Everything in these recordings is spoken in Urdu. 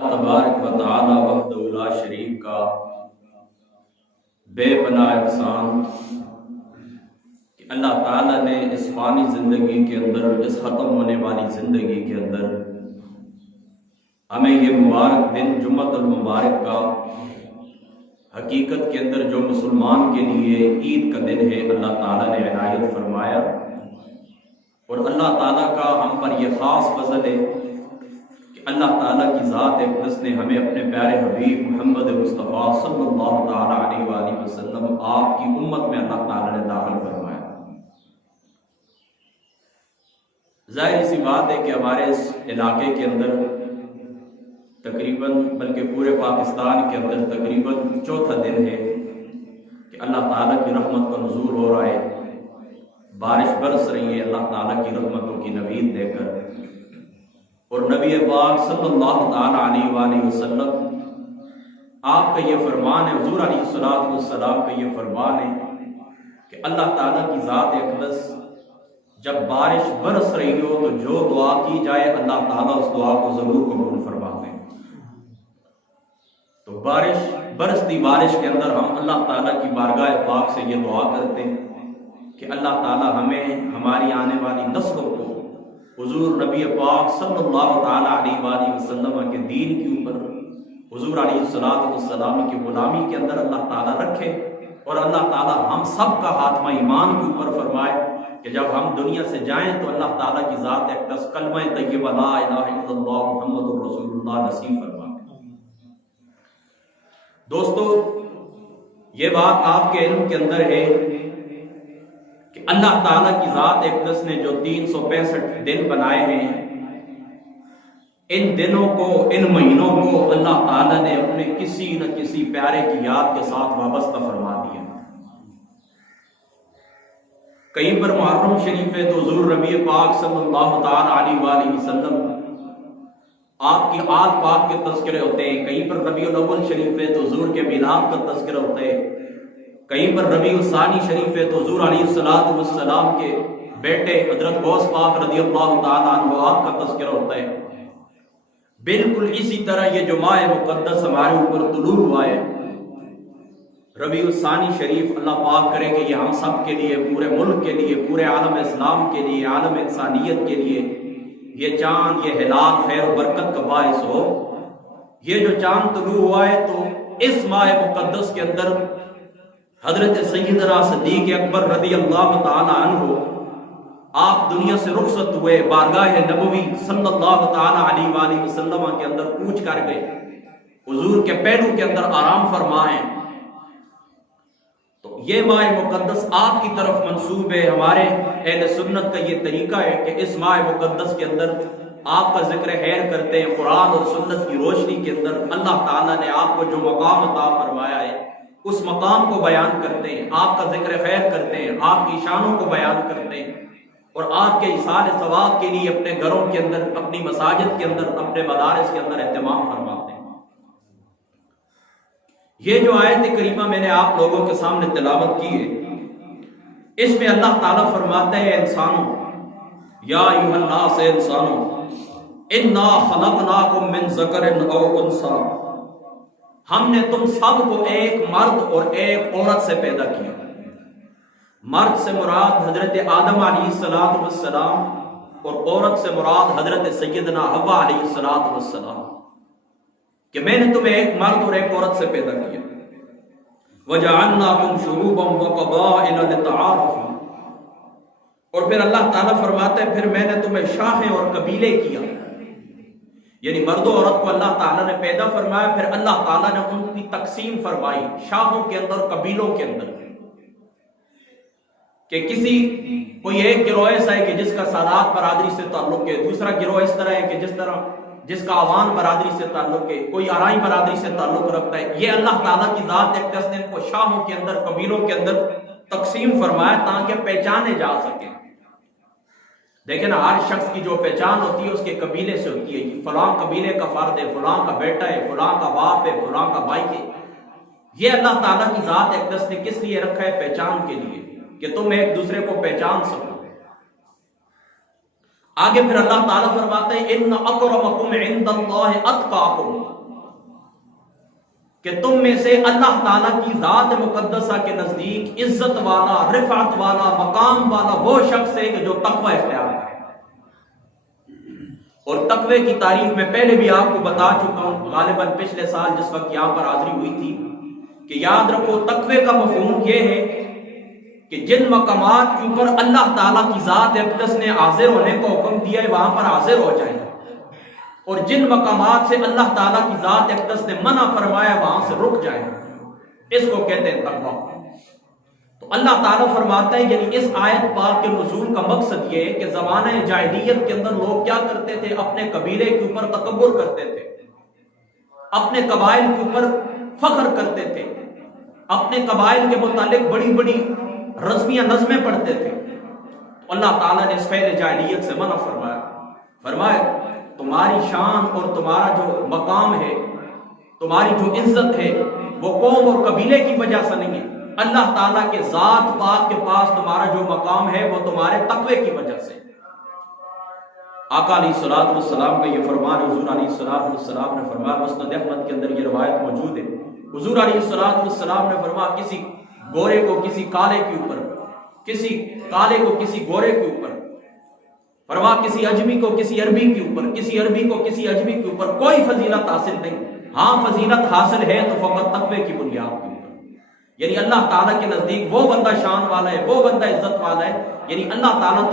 تبارک و تعالی وحدہ لا شریک کا بے پناہ احسان کہ اللہ تعالیٰ نے اس فانی زندگی کے اندر، اس ختم ہونے والی زندگی کے اندر ہمیں یہ مبارک دن جمعۃ المبارک کا حقیقت کے اندر جو مسلمان کے لیے عید کا دن ہے اللہ تعالیٰ نے عنایت فرمایا، اور اللہ تعالیٰ کا ہم پر یہ خاص فضل ہے کہ اللہ تعالیٰ کی ذات اقدس نے ہمیں اپنے پیارے حبیب محمد مصطفیٰ صلی اللہ تعالیٰ علیہ وآلہ وسلم آپ کی امت میں اللہ تعالیٰ نے داخل فرمایا۔ ظاہر سی بات ہے کہ ہمارے اس علاقے کے اندر تقریباً، بلکہ پورے پاکستان کے اندر تقریباً چوتھا دن ہے کہ اللہ تعالیٰ کی رحمت کا نزول ہو رہا ہے، بارش برس رہی ہے اللہ تعالیٰ کی رحمتوں کی نوید دے کر، اور نبی پاک صلی اللہ تعالیٰ علیہ وآلہ وسلم آپ کا یہ فرمان ہے، حضور علیہ الصلوۃ والسلام کا یہ فرمان ہے کہ اللہ تعالیٰ کی ذات اقدس جب بارش برس رہی ہو تو جو دعا کی جائے اللہ تعالیٰ اس دعا کو ضرور قبول فرماتے ہیں۔ تو برستی بارش کے اندر ہم اللہ تعالیٰ کی بارگاہ پاک سے یہ دعا کرتے ہیں کہ اللہ تعالیٰ ہمیں، ہماری آنے والی نسلوں کو حضور نبی پاک صلی اللہ تعالیٰ علیہ وآلہ وسلم کے دین کے اوپر، حضور علیہ الصلوۃ والسلام کی غلامی کے اندر اللہ تعالیٰ رکھے، اور اللہ تعالیٰ ہم سب کا خاتمہ ایمان کے اوپر فرمائے کہ جب ہم دنیا سے جائیں تو اللہ تعالیٰ کی ذات اقدس کلمہ طیبہ لا الہ الا اللہ محمد رسول اللہ نصیب فرمائے۔ دوستو، یہ بات آپ کے علم کے اندر ہے کہ اللہ تعالیٰ کی ذات اقدس نے جو 365 دن بنائے ہیں، ان دنوں کو، ان مہینوں کو اللہ تعالیٰ نے اپنے کسی نہ کسی پیارے کی یاد کے ساتھ وابستہ فرما دیا۔ کہیں پر محرم شریف ہے تو حضور نبی پاک صلی اللہ تعالیٰ علیہ وآلہ وسلم آپ کی آل پاک کے تذکرے ہوتے ہیں، کہیں پر ربیع الاول شریف ہے تو حضور کے میلاد کا تذکرہ ہوتا ہے، کہیں پر ربیع الثانی شریف ہے تو حضور علیہ الصلوۃ والسلام کے بیٹے حضرت غوث پاک رضی اللہ تعالیٰ عنہ آپ کا تذکرہ ہوتا ہے۔ بالکل اسی طرح یہ جو ماہ مقدس ہمارے اوپر طلوع ہوا ہے، ربیع الثانی شریف، اللہ پاک کرے کہ یہ ہم سب کے لیے، پورے ملک کے لیے، پورے عالم اسلام کے لیے، عالم انسانیت کے لیے یہ چاند، یہ ہلال خیر و برکت کا باعث ہو۔ یہ جو چاند طلوع ہوا ہے تو اس ماہ مقدس کے اندر حضرت سیدنا صدیق اکبر رضی اللہ تعالی عنہ آپ دنیا سے رخصت ہوئے، بارگاہ نبوی صلی اللہ تعالی علیہ وآلہ وسلم کے اندر کوچ کر گئے، حضور کے پہلو کے اندر آرام فرمائیں۔ تو یہ ماہ مقدس آپ کی طرف منسوب ہے۔ ہمارے اہل سنت کا یہ طریقہ ہے کہ اس ماہ مقدس کے اندر آپ کا ذکر خیر کرتے ہیں، قرآن اور سنت کی روشنی کے اندر اللہ تعالیٰ نے آپ کو جو مقام عطا فرمایا ہے اس مقام کو بیان کرتے ہیں، آپ کا ذکر خیر کرتے ہیں، آپ کی شانوں کو بیان کرتے ہیں، اور آپ کے ایصال ثواب کے لیے اپنے گھروں کے اندر، اپنی مساجد کے اندر، اپنے مدارس کے اندر اہتمام فرماتے ہیں۔ یہ جو آیت کریمہ میں نے آپ لوگوں کے سامنے تلاوت کی ہے، اس میں اللہ تعالیٰ فرماتے ہیں انسانوں، یا ایھا الناس، انسانوں، انا خلقناکم من ذکر او انثی، ہم نے تم سب کو ایک مرد اور ایک عورت سے پیدا کیا۔ مرد سے مراد حضرت آدم علیہ الصلوۃ والسلام، اور عورت سے مراد حضرت سیدنا حوا علیہ الصلوۃ والسلام، کہ میں نے تمہیں ایک مرد اور ایک عورت سے پیدا کیا۔ وَجَعَلْنَاكُمْ شُعُوبًا وَقَبَائِلَ لِتَعَارَفُوا، اور پھر اللہ تعالیٰ فرماتا ہے پھر میں نے تمہیں شاخیں اور قبیلے کیا، یعنی مرد و عورت کو اللہ تعالیٰ نے پیدا فرمایا، پھر اللہ تعالیٰ نے ان کی تقسیم فرمائی شاخوں کے اندر، قبیلوں کے اندر، کہ کوئی ایک گروہ ایسا ہے کہ جس کا سادات برادری سے تعلق ہے، دوسرا گروہ اس طرح ہے کہ جس کا عوام برادری سے تعلق ہے، کوئی آرائی برادری سے تعلق رکھتا ہے۔ یہ اللہ تعالیٰ کی ذات اقدس نے ان کو شاہوں کے اندر، قبیلوں کے اندر تقسیم فرمایا تاکہ پہچانے جا سکیں۔ دیکھیں نا، ہر شخص کی جو پہچان ہوتی ہے اس کے قبیلے سے ہوتی ہے، فلاں قبیلے کا فرد ہے، فلاں کا بیٹا ہے، فلاں کا باپ ہے، فلاں کا بھائی ہے۔ یہ اللہ تعالیٰ کی ذات اقدس نے کس لیے رکھا ہے؟ پہچان کے لیے، کہ تم ایک دوسرے کو پہچان سکو۔ آگے پھر اللہ تعالیٰ فرماتے ہیں ان اکرمکم عند اللہ اتقاکم، کہ تم میں سے اللہ تعالیٰ کی ذات مقدسہ کے نزدیک عزت والا، رفعت والا، مقام والا وہ شخص ہے کہ جو تقوی اختیار کرے۔ اور تقوی کی تعریف میں پہلے بھی آپ کو بتا چکا ہوں، غالباً پچھلے سال جس وقت یہاں پر حاضری ہوئی تھی، کہ یاد رکھو تقوی کا مفہوم یہ ہے کہ جن مقامات کے اوپر اللہ تعالیٰ کی ذات اقدس نے حاضر ہونے کا حکم دیا ہے وہاں پر حاضر ہو جائیں، اور جن مقامات سے اللہ تعالیٰ کی ذات اقدس نے منع فرمایا وہاں سے رک جائیں، اس کو کہتے ہیں تقوی۔ تو اللہ تعالیٰ فرماتا ہے یعنی اس آیت پاک کے نزول کا مقصد یہ ہے کہ زمانہ جاہلیت کے اندر لوگ کیا کرتے تھے، اپنے قبیلے کے اوپر تکبر کرتے تھے، اپنے قبائل کے اوپر فخر کرتے تھے، اپنے قبائل کے متعلق بڑی بڑی رسمیاں نظمیں پڑھتے تھے۔ تو اللہ تعالیٰ نے اس فعل جاہلیت سے منع فرمایا تمہاری شان اور تمہارا جو مقام ہے، تمہاری جو عزت ہے وہ قوم اور قبیلے کی وجہ سے نہیں ہے، اللہ تعالیٰ کے ذات پاک کے پاس تمہارا جو مقام ہے وہ تمہارے تقوی کی وجہ سے۔ آقا علیہ الصلوۃ والسلام کا یہ فرمان، حضور علیہ الصلوۃ والسلام نے فرمایا، مسند احمد کے اندر یہ روایت موجود ہے، حضور علیہ الصلوۃ والسلام نے فرمایا کسی گورے کو کسی کالے کے اوپر، کسی کالے کو کسی گورے کے اوپر، فرما کسی اجمی کو کسی عربی کے اوپر، کسی عربی کو کسی اجمی کے اوپر کوئی فضیلت حاصل نہیں، ہاں فضیلت حاصل ہے تو فقط تقوی کی بنیاد کے اوپر۔ یعنی اللہ تعالیٰ کے نزدیک وہ بندہ شان والا ہے، وہ بندہ عزت والا ہے، یعنی اللہ تعالیٰ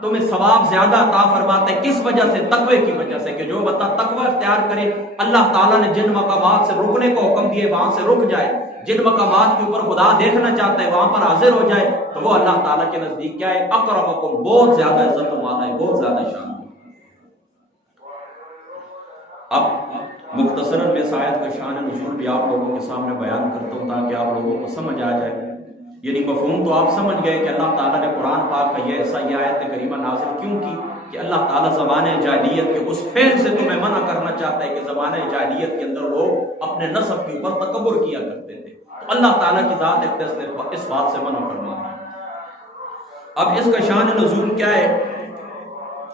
تمہیں ثواب زیادہ عطا فرماتا ہے، کس وجہ سے؟ تقوی کی وجہ سے، کہ جو بندہ تقوی اختیار کرے اللہ تعالیٰ نے جن مقامات سے رکنے کو حکم دیے وہاں سے رک جائے، جن مقامات کے اوپر خدا دیکھنا چاہتا ہے وہاں پر حاضر ہو جائے، تو وہ اللہ تعالیٰ کے نزدیک کیا ہے؟ اکرمکم، بہت زیادہ عزت والا ہے، بہت زیادہ شان ہے۔ اب مختصراً میں اس آیت کا شان نزول بھی آپ لوگوں کے سامنے بیان کرتا ہوں تاکہ آپ لوگوں کو سمجھ آ جائے۔ یعنی مفہوم تو آپ سمجھ گئے کہ اللہ تعالیٰ نے قرآن پاک کا یہ آیت کریمہ نازل کیوں کی، کہ اللہ تعالیٰ زمانہ جاہلیت کے اس فعل سے تمہیں منع کرنا چاہتا ہے کہ زمانہ جاہلیت کے اندر لوگ اپنے نسب کے اوپر تکبر کیا کرتے تھے، تو اللہ تعالیٰ کی ذات اقدس نے اس بات سے منع فرمایا۔ اب اس کا شان نزول کیا ہے؟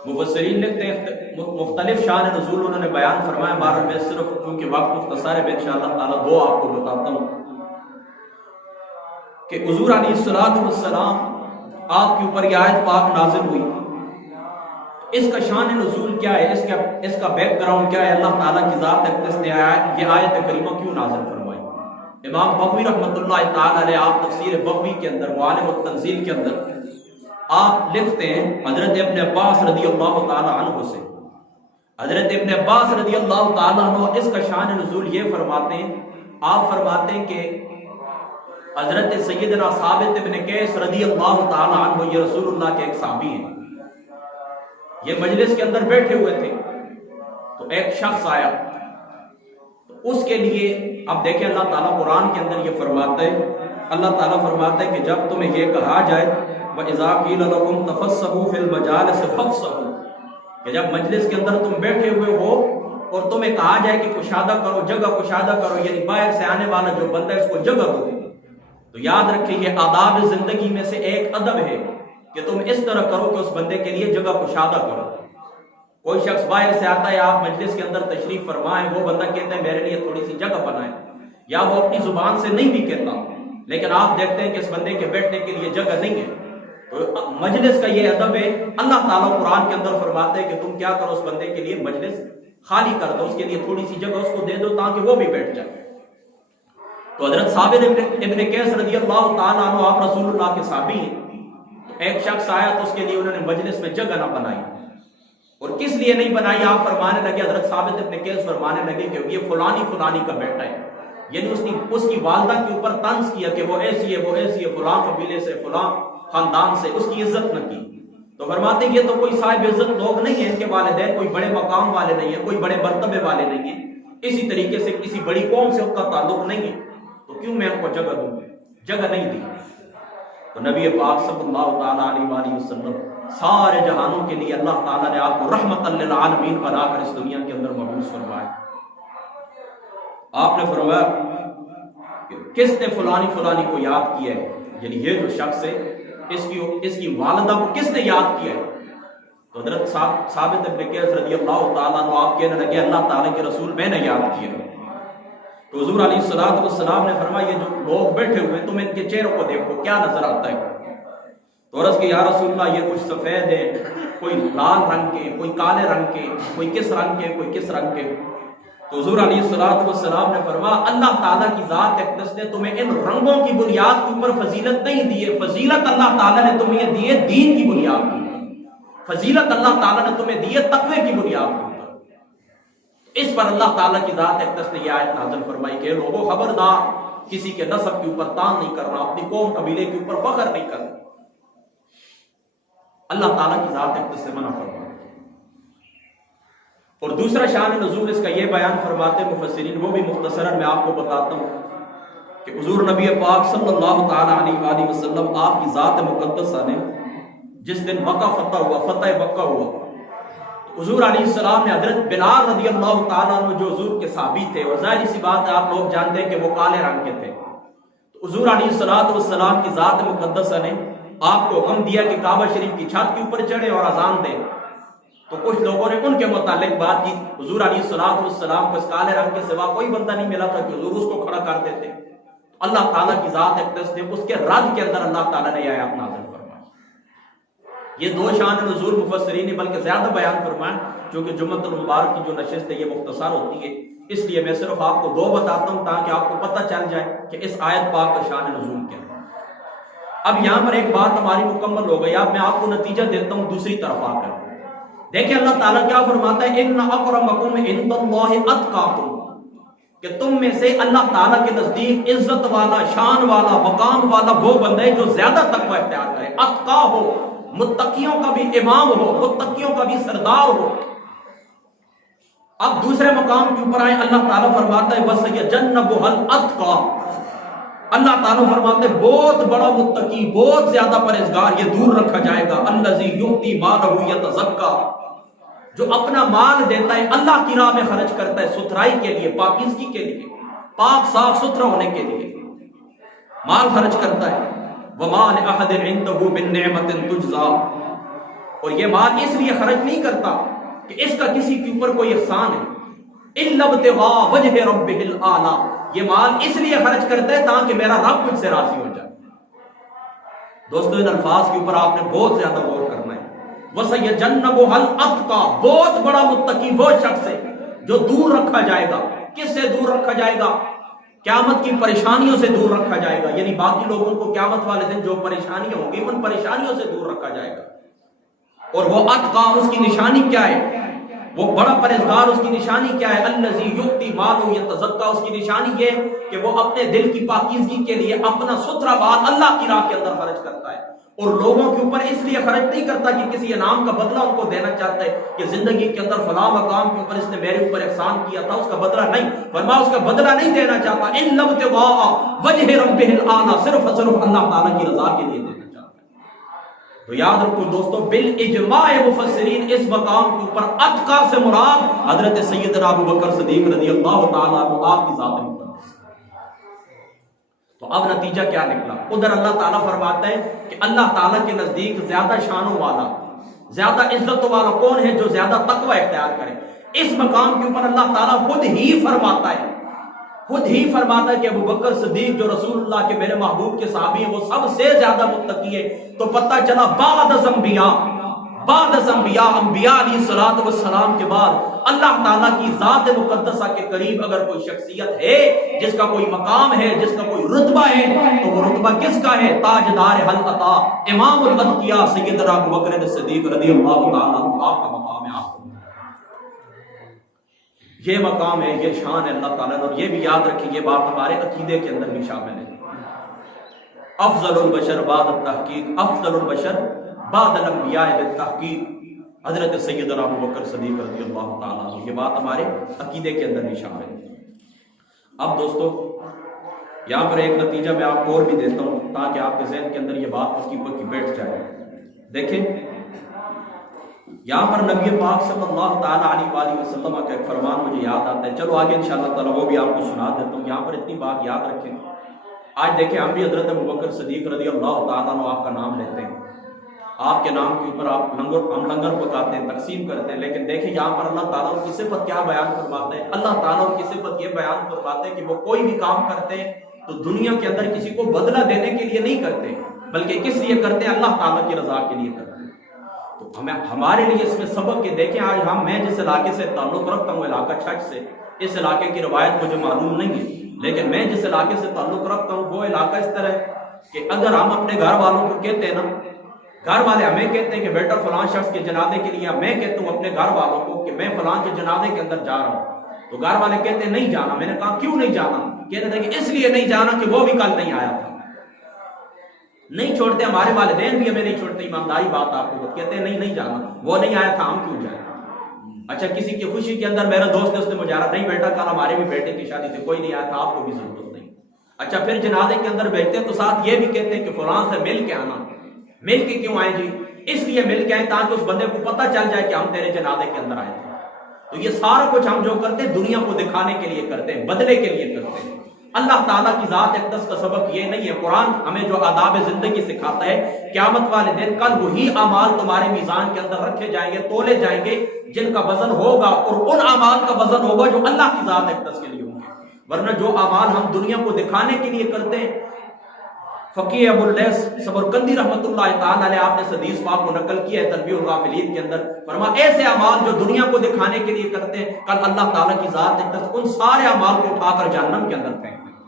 مفسرین لکھتے ہیں مختلف شان نزول انہوں نے بیان فرمایا، بہرحال میں صرف کیونکہ وقت مختصر ہے میں انشاءاللہ تعالیٰ دو آپ کو بتاتا ہوں کہ حضور علیہ الصلوۃ والسلام آپ کے اوپر یہ آیت پاک نازل ہوئی، اس کا شان نزول کیا ہے، اس کا بیک گراؤنڈ کیا ہے، اللہ تعالیٰ کی ذات اقدس نے یہ آیت کریمہ کیوں نازل فرمائی۔ امام بغوی رحمۃ اللہ تعالیٰ علیہ آپ تفسیر بغوی کے اندر معالم التنزیل کے اندر آپ لکھتے ہیں حضرت ابن عباس رضی اللہ تعالیٰ عنہ سے، حضرت ابن عباس رضی اللہ تعالیٰ عنہ اس کا شان نزول یہ فرماتے ہیں، آپ فرماتے ہیں کہ حضرت سیدنا ثابت ابن قیس رضی اللہ تعالیٰ عنہ یہ رسول اللہ کے ایک صحابی ہیں، یہ مجلس کے اندر بیٹھے ہوئے تھے تو ایک شخص آیا، تو اس کے لیے اب دیکھیں اللہ تعالیٰ قرآن کے اندر یہ فرماتا ہے، اللہ تعالیٰ فرماتا ہے کہ جب تمہیں یہ کہا جائے وَإِذَا قِيلَ لَكُمْ تَفَسَّحُوا فِي الْمَجَالِسِ فَافْصَحُوا، کہ جب مجلس کے اندر تم بیٹھے ہوئے ہو اور تمہیں کہا جائے کہ کشادہ کرو، جگہ کشادہ کرو، یعنی باہر سے آنے والا جو بندہ ہے اس کو جگہ دو، تو یاد رکھیں یہ آداب زندگی میں سے ایک ادب ہے کہ تم اس طرح کرو کہ اس بندے کے لیے جگہ کشادہ کرو۔ کوئی شخص باہر سے آتا ہے، آپ مجلس کے اندر تشریف فرمائیں، وہ بندہ کہتا ہے میرے لیے تھوڑی سی جگہ بنائیں، یا وہ اپنی زبان سے نہیں بھی کہتا لیکن آپ دیکھتے ہیں کہ اس بندے کے بیٹھنے کے لیے جگہ نہیں ہے، تو مجلس کا یہ ادب ہے۔ اللہ تعالیٰ قرآن کے اندر فرماتے ہیں کہ تم کیا کرو، اس بندے کے لیے مجلس خالی کر دو، اس کے لیے تھوڑی سی جگہ اس کو دے دو تاکہ وہ بھی بیٹھ جائے۔ تو حضرت ثابت ابن قیس رضی اللہ تعالیٰ عنہ آپ رسول اللہ کے صحابی ہیں، تو ایک شخص آیا تو اس کے لیے انہوں نے مجلس میں جگہ نہ بنائی، اور کس لیے نہیں بنائی آپ فرمانے لگے، حضرت ثابت ابن قیس فرمانے لگے کہ یہ فلانی کا بیٹا ہے، یعنی اس کی والدہ کے اوپر طنز کیا کہ وہ ایسی ہے، وہ ایسی ہے، فلاں قبیلے سے، فلاں خاندان سے، اس کی عزت نہ کی۔ تو فرماتے ہیں یہ تو کوئی صاحب عزت لوگ نہیں ہیں، ان کے والدین کوئی بڑے مقام والے نہیں ہیں، کوئی بڑے مرتبے والے نہیں ہیں، اسی طریقے سے کسی بڑی قوم سے ان کا تعلق نہیں ہے، تو کیوں میں ان کو جگہ دوں؟ جگہ نہیں دی۔ تو نبی پاک صلی اللہ تعالیٰ علیہ وآلہ وسلم سارے جہانوں کے لیے اللہ تعالیٰ نے آپ کو رحمت للعالمین بنا کر اس دنیا کے اندر مبعوث فرمایا۔ آپ نے فرمایا کہ کس نے فلانی کو یاد کیا ہے، یعنی یہ جو شخص ہے اس کی والدہ کو کس نے یاد کیا ہے؟ تو حضرت ثابت بن قیس رضی اللہ تعالیٰ عنہ آپ کہنے لگے اللہ تعالیٰ کے رسول میں نے یاد کیا. تو حضور علیہ الصلوۃ والسلام نے فرمایا یہ جو لوگ بیٹھے ہوئے تم ان کے چہروں کو دیکھو کیا نظر آتا ہے. تو عرض کہ یا رسول اللہ یہ کچھ سفید ہے، کوئی لال رنگ کے، کوئی کالے رنگ کے، کوئی کس رنگ کے، کوئی کس رنگ کے. تو حضور علیہ الصلوۃ والسلام نے فرمایا اللہ تعالیٰ کی ذات اقدس نے تمہیں ان رنگوں کی بنیاد کے اوپر فضیلت نہیں دی ہے، فضیلت اللہ تعالیٰ نے تمہیں دی ہے دین کی بنیاد کے اوپر، فضیلت اللہ تعالیٰ نے تمہیں دی ہے تقوی کی بنیاد کے اوپر. اس پر اللہ تعالیٰ کی ذات اقدس نے یہ آیت نازل فرمائی کہ لوگوں خبردار کسی کے نسب کے اوپر تان نہیں کرنا، اپنی قوم قبیلے کے اوپر فخر نہیں کرنا. اللہ تعالیٰ کی ذات اقدس سے منع فرمایا. اور دوسرا شان نزول اس کا یہ بیان فرماتے مفسرین، وہ بھی مختصراً میں آپ کو بتاتا ہوں کہ حضور نبی پاک صلی اللہ تعالیٰ علیہ وآلہ وسلم آپ کی ذات مقدسہ نے جس دن مکہ فتح ہوا، فتح مکہ ہوا، حضور علیہ السلام نے حضرت بلال رضی اللہ تعالیٰ عنہ جو حضور کے صحابی تھے، اور ظاہر سی بات ہے آپ لوگ جانتے ہیں کہ وہ کالے رنگ کے تھے، تو حضور علیہ السلام کی ذات مقدسہ نے آپ کو حکم دیا کہ کعبہ شریف کی چھت کے اوپر چڑھے اور اذان دیں. تو کچھ لوگوں نے ان کے متعلق بات کی، حضور علیہ السلام کو اس کالے رنگ کے سوا کوئی بندہ نہیں ملا تھا کہ حضور اس کو کھڑا کر دیتے. اللہ تعالیٰ کی ذات اقدس نے اس کے رد کے اندر اللہ تعالیٰ نے یہ آیات نازل فرمائی. یہ دو شان نزول مفسرین نے بلکہ زیادہ بیان فرمائے، کیونکہ جمعۃ المبارک کی جو نشست ہے یہ مختصر ہوتی ہے، اس لیے میں صرف آپ کو دو بتاتا ہوں تاکہ آپ کو پتہ چل جائے کہ اس آیت پاک کا شان نزول کیا ہے. اب یہاں پر ایک بات ہماری مکمل ہو گئی. اب میں آپ کو نتیجہ دیتا ہوں دوسری طرف آ کر. دیکھیں اللہ تعالیٰ کیا فرماتا ہے، ان اکرمکم عند اللہ اتقاکم، کہ تم میں سے اللہ تعالیٰ کے نزدیک عزت والا، شان والا، مقام والا وہ بندہ ہے جو زیادہ تقوی اختیار کرے، اتقا ہو، متقیوں کا بھی امام ہو، متقیوں کا بھی سردار ہو. اب دوسرے مقام کے اوپر آئے، اللہ تعالیٰ فرماتا ہے وَسَيَجَنَّبُهَا الْأَتْقَى، اللہ تعالیٰ فرماتے ہیں بہت بڑا متقی، بہت زیادہ پرہیزگار یہ دور رکھا جائے گا، الَّذِي يُؤْتِي مَالَهُ يَتَزَكَّى، جو اپنا مال دیتا ہے اللہ کی راہ میں خرچ کرتا ہے ستھرائی کے لیے، پاکیزگی کے لیے، پاک صاف ستھرا ہونے کے لیے مال خرچ کرتا ہے. وَمَا لِأَحَدٍ عِندَهُ مِن نِعْمَةٍ تُجْزَى، اور یہ مال اس لیے خرچ نہیں کرتا کہ اس کا کسی کے اوپر کوئی احسان ہے، إِلَّا ابْتِغَاءَ وَجْهِ رَبِّهِ الْأَعْلَى، یہ مال اس لیے خرچ کرتا ہے تاکہ میرا رب مجھ سے راضی ہو جائے. دوستو ان الفاظ کے اوپر آپ نے بہت زیادہ غور کرنا ہے. وَسَيَجَنَّبُهَا الْأَتْقَى، بہت بڑا متقی وہ شخص ہے جو دور رکھا جائے گا. کس سے دور رکھا جائے گا؟ قیامت کی پریشانیوں سے دور رکھا جائے گا، یعنی باقی لوگوں کو قیامت والے دن جو پریشانیاں ہوں گی ان پریشانیوں سے دور رکھا جائے گا. اور وہ اتقا، اس کی نشانی کیا ہے؟ وہ بڑا پرہیزگار، اس کی نشانی کیا ہے؟ الذی یؤتی مالہ یتزکا، اس کی نشانی یہ کہ وہ اپنے دل کی پاکیزگی کے لیے اپنا ستھرا مال اللہ کی راہ کے اندر خرچ کرتا ہے، اور لوگوں کے اوپر اس لیے خرچ نہیں کرتا کہ کسی انعام کا بدلہ ان کو دینا چاہتا ہے کہ زندگی کے اندر فلاں مقام کے اوپر اس نے میرے اوپر احسان کیا تھا، اس کا بدلہ نہیں، فرمایا اس کا بدلہ نہیں دینا چاہتا. الا ابتغاء وجہ ربہ الاعلی، صرف اور صرف اللہ تعالیٰ کی رضا کے لیے دینا چاہتا ہے. تو یاد رکھو دوستو، بالاجماع مفسرین اس مقام کے اوپر اتقا سے مراد حضرت سیدنا ابو بکر صدیق رضی اللہ تعالیٰ عنہ آپ کی ذات مقدس. تو اب نتیجہ کیا نکلا؟ ادھر اللہ تعالیٰ فرماتا ہے کہ اللہ تعالیٰ کے نزدیک زیادہ شانوں والا، زیادہ عزت والا کون ہے؟ جو زیادہ تقوی اختیار کرے. اس مقام کے اوپر اللہ تعالیٰ خود ہی فرماتا ہے کہ ابو بکر صدیق جو رسول اللہ کے میرے محبوب کے صحابی ہیں وہ سب سے زیادہ متقی ہے. تو پتہ چلا بعد از انبیاء انبیاء علیہ الصلوۃ والسلام کے بعد اللہ تعالیٰ کی ذات مقدسہ کے قریب اگر کوئی شخصیت ہے جس کا کوئی مقام ہے، جس کا کوئی رتبہ ہے، تو وہ رتبہ کس کا ہے؟ تاجدار حلقہ، امام الانبیاء سیدنا ابو بکر صدیق رضی اللہ تعالیٰ عنہ آپ کا مقام ہے. آپ یہ مقام ہے، یہ شان ہے اللہ تعالیٰ نے. اور یہ بھی یاد رکھیں، یہ بات ہمارے عقیدے کے اندر بھی شامل ہے. افضل البشر بعد التحقیق، افضل البشر بعد الانبیاء بالتحقیق، حضرت سیدنا ابو بکر صدیق رضی اللہ تعالیٰ عنہ. یہ بات ہمارے عقیدے کے اندر بھی شامل ہے. اب دوستو یہاں پر ایک نتیجہ میں آپ کو اور بھی دیتا ہوں تاکہ آپ کے ذہن کے اندر یہ بات پکی پکی بیٹھ جائے. دیکھیں یہاں پر نبی پاک صلی اللہ تعالیٰ علیہ وآلہ وسلم کا ایک فرمان مجھے یاد آتا ہے. چلو آگے انشاءاللہ تعالیٰ وہ بھی آپ کو سنا دیتا ہوں. یہاں پر اتنی بات یاد رکھیں. آج دیکھیں ہم بھی حضرت ابو بکر صدیق رضی اللہ تعالیٰ عنہ آپ کا نام لیتے ہیں. آپ کے نام کے اوپر ہم لنگر پکاتے ہیں، تقسیم کرتے ہیں، لیکن دیکھیں یہاں پر اللہ تعالیٰ کی صفت کیا بیان فرماتے ہیں؟ اللہ تعالیٰ کی صفت یہ بیان فرماتے ہیں کہ وہ کوئی بھی کام کرتے ہیں تو دنیا کے اندر کسی کو بدلہ دینے کے لیے نہیں کرتے، بلکہ کس لیے کرتے ہیں؟ اللہ تعالیٰ کی رضا کے لیے کرتے ہیں۔ تو ہمارے لیے اس میں سبق کہ دیکھیں آج میں جس علاقے سے تعلق رکھتا ہوں، علاقہ چھٹ سے، اس علاقے کی روایت مجھے معلوم نہیں ہے، لیکن میں جس علاقے سے تعلق رکھتا ہوں وہ علاقہ اس طرح ہے کہ اگر ہم اپنے گھر والوں کو کہتے ہیں نا، گھر والے ہمیں کہتے ہیں کہ بیٹا فلاں شخص کے جنازے کے لیے، میں کہتا ہوں اپنے گھر والوں کو کہ میں فلاں کے جنازے کے اندر جا رہا ہوں، تو گھر والے کہتے ہیں نہیں جانا۔ میں نے کہا کیوں نہیں جانا؟ کہتے ہیں کہ اس لیے نہیں جانا کہ وہ بھی کل نہیں آیا تھا۔ نہیں چھوڑتے، ہمارے والدین بھی ہمیں نہیں چھوڑتے، ایمانداری بات آپ کو کہتے ہیں نہیں جانا، وہ نہیں آیا تھا ہم کیوں جائیں۔ اچھا کسی کی خوشی کے اندر میرا دوست ہے، اس نے مجھے نہیں بیٹا کل ہمارے بھی بیٹے کی شادی تھی، کوئی نہیں آیا تھا، آپ کو بھی ضرورت نہیں۔ اچھا پھر جنازے کے اندر بیٹھتے ہیں تو ساتھ یہ بھی کہتے ہیں کہ فلاں سے مل کے آنا۔ مل کے کیوں آئے جی؟ اس لیے مل کے آئے تاکہ اس بندے کو پتہ چل جائے کہ ہم تیرے جنازے کے اندر آئے تھے۔ تو یہ سارا کچھ ہم جو کرتے ہیں دنیا کو دکھانے کے لیے کرتے ہیں، بدلے کے لیے کرتے ہیں۔ اللہ تعالیٰ کی ذات اقدس کا سبق یہ نہیں ہے۔ قرآن ہمیں جو آداب زندگی سکھاتا ہے، قیامت والے دن کل وہی اعمال تمہارے میزان کے اندر رکھے جائیں گے، تولے جائیں گے، جن کا وزن ہوگا اور ان اعمال کا وزن ہوگا جو اللہ کی ذات اقدس کے لیے ہوں گے۔ ورنہ جو اعمال ہم دنیا کو دکھانے کے لیے کرتے ہیں، فقیہ ابو اللیث سمرقندی رحمۃ اللہ تعالی علیہ، آپ نے حدیث پاک کو نقل کیا ہے تنبیہ الغافلین کے اندر، فرما ایسے اعمال جو دنیا کو دکھانے کے لیے کرتے ہیں، کل اللہ تعالیٰ کی ذات اقدس ان سارے اعمال کو اٹھا کر جہنم کے اندر پھینک دیں۔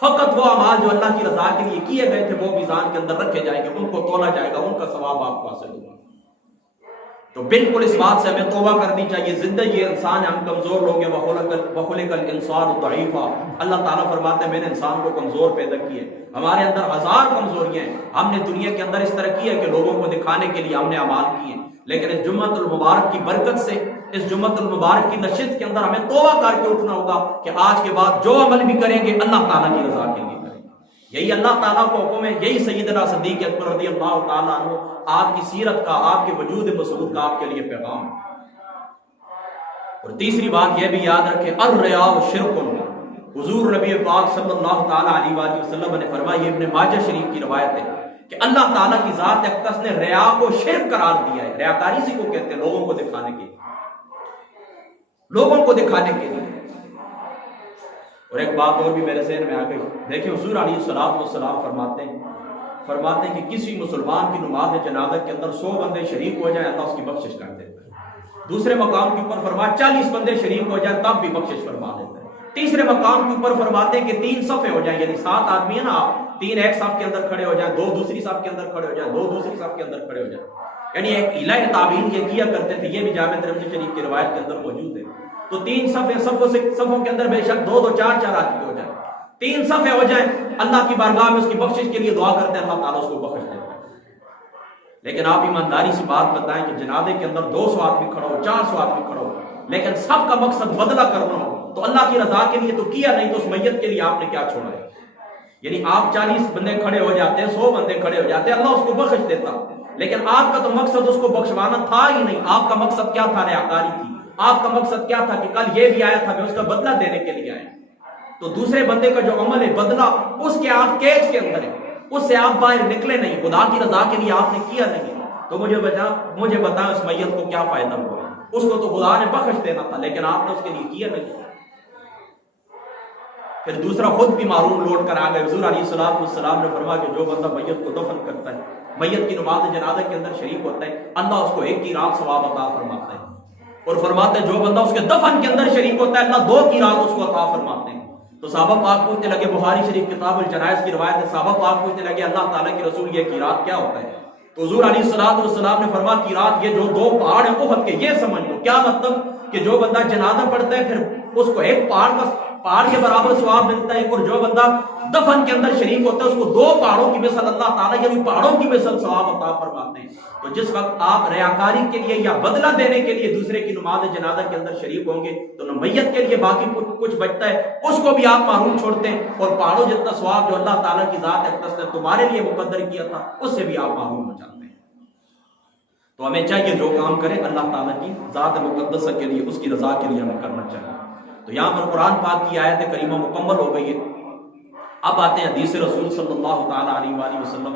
فقط وہ اعمال جو اللہ کی رضا کے لیے کیے گئے تھے وہ میزان کے اندر رکھے جائیں گے، ان کو تولا جائے گا، ان کا ثواب آپ کو حاصل ہوگا۔ تو بالکل اس بات سے ہمیں توبہ کرنی چاہیے۔ زندگی انسان ہے، ہم کمزور لوگ ہیں، وَخُلِقَ الْإِنسَانُ ضَعِيفًا، اللہ تعالیٰ فرماتے ہیں میں نے انسان کو کمزور پیدا کیا ہے، ہمارے اندر ہزار کمزوریاں ہیں، ہم نے دنیا کے اندر اس طرح کی ہے کہ لوگوں کو دکھانے کے لیے ہم نے اعمال کیے، لیکن اس جمعۃ المبارک کی برکت سے، اس جمعۃ المبارک کی نشست کے اندر ہمیں توبہ کر کے اٹھنا ہوگا کہ آج کے بعد جو عمل بھی کریں گے اللہ تعالیٰ کی رضا کے لیے کریں گے۔ یہی اللہ تعالیٰ کو حکم ہے، یہی سیدنا صدیق اکبر رضی اللہ تعالیٰ عنہ آپ کی سیرت کا، آپ کے وجود مسعود کا آپ کے لیے پیغام ہے۔ اور تیسری بات یہ بھی یاد رکھیں، الریا شرک، حضور نبی پاک صلی اللہ تعالیٰ علیہ وآلہ وسلم نے فرمایا، یہ ابن ماجہ شریف کی روایت ہے کہ اللہ تعالیٰ کی ذات اقدس نے ریا کو شرک قرار دیا ہے۔ ریاکاری اسی کو کہتے ہیں، لوگوں کو دکھانے کے لیے، لوگوں کو دکھانے کے لیے۔ اور ایک بات اور بھی میرے ذہن میں آ گئی، دیکھیں حضور علیہ السلام فرماتے ہیں کہ کسی مسلمان کی نماز جنازہ کے اندر 100 بندے شریک ہو جائیں اللہ اس کی بخشش کر دیتا ہے۔ دوسرے مقام کے اوپر فرمایا 40 بندے شریک ہو جائیں تب بھی بخشش فرما دیتا ہے۔ تیسرے مقام کے اوپر فرماتے ہیں کہ 3 صفیں ہو جائیں، یعنی 7 آدمی ہیں نا، آپ 3 ایک صف کے اندر کھڑے ہو جائیں، 2 دوسری صف کے اندر کھڑے ہو جائیں، 2 دوسری صف کے اندر کھڑے ہو جائیں، یعنی ایک الہ تعبیر یہ کیا کرتے تھے، یہ بھی جامع ترمذی شریف کی روایت کے اندر موجود ہے۔ تو 3 صفوں کے اندر بے شک 2 4 آدمی ہو جائیں، 3 صفیں ہو جائیں، اللہ کی بارگاہ میں اس کی بخشش کے لیے دعا کرتے ہیں، اللہ تعالیٰ اس کو بخش دیتا ہے۔ لیکن آپ ایمانداری سے بات بتائیں کہ جنازے کے اندر 200 آدمی کھڑا ہو، 400 آدمی کھڑا ہو، لیکن سب کا مقصد بدلہ کرنا ہو، تو اللہ کی رضا کے لیے تو کیا، نہیں تو اس میت کے لیے آپ نے کیا چھوڑا ہے؟ یعنی آپ 40 بندے کھڑے ہو جاتے ہیں، 100 بندے کھڑے ہو جاتے ہیں، اللہ اس کو بخش دیتا، لیکن آپ کا تو مقصد اس کو بخشوانا تھا ہی نہیں۔ آپ کا مقصد کیا تھا؟ ریاکاری تھی۔ آپ کا مقصد کیا تھا کہ کل یہ بھی آیا تھا، میں اس کا بدلہ دینے کے لیے آیا۔ تو دوسرے بندے کا جو عمل ہے بدلہ، اس کے آپ کیج کے اندر ہے، اس سے آپ باہر نکلے نہیں، خدا کی رضا کے لیے آپ نے کیا نہیں، تو مجھے بتائیں اس میت کو کیا فائدہ ہوا؟ اس کو تو خدا نے بخش دینا تھا، لیکن آپ نے اس کے لیے کیا نہیں۔ پھر دوسرا خود بھی معروم لوٹ کر آ گئے۔ حضور علیہ السلام نے فرمایا کہ جو بندہ میت کو دفن کرتا ہے، میت کی نماز جنازہ کے اندر شریک ہوتا ہے، اللہ اس کو 1 کی رات ثواب عطا فرماتا ہے، اور فرماتے ہیں جو بندہ اس کے دفن کے اندر شریک ہوتا ہے، اللہ 2 کی رات اس کو عطا فرماتے ہیں۔ تو صحابہ پاک پوچھنے لگے، بخاری شریف کتاب الجنائز کی روایت ہے، صحابہ پاک پوچھنے لگے اللہ تعالیٰ کے رسول یہ قیرات کیا ہوتا ہے؟ تو حضور علیہ السلام نے فرمایا قیرات یہ جو 2 پہاڑ ہیں احد کے، یہ سمجھ لو۔ کیا مطلب؟ کہ جو بندہ جنازہ پڑھتا ہے پھر اس کو 1 پہاڑ کے برابر ثواب ملتا ہے، اور جو بندہ دفن کے اندر شریک ہوتا ہے اس کو 2 پہاڑوں کی مثل اللہ تعالیٰ یعنی پہاڑوں کی مثل ثواب عطا فرماتے ہیں۔ تو جس وقت آپ ریاکاری کے لیے یا بدلہ دینے کے لیے دوسرے کی نماز جنازہ کے اندر شریک ہوں گے تو نہ میت کے لیے باقی کچھ بچتا ہے، اس کو بھی آپ محروم چھوڑتے ہیں، اور پہاڑوں جتنا ثواب جو اللہ تعالیٰ کی ذات اقدس نے تمہارے لیے مقدر کیا تھا اس سے بھی آپ محروم ہو جاتے ہیں۔ تو ہمیں چاہیے جو کام کریں اللہ تعالیٰ کی ذات مقدسہ کے لیے، اس کی رضا کے لیے ہمیں کرنا چاہیے۔ تو یہاں پر قرآن پاک کی آیت کریمہ مکمل ہو گئی ہے۔ اب آتے ہیں حدیث رسول صلی اللہ تعالیٰ علیہ وآلہ وسلم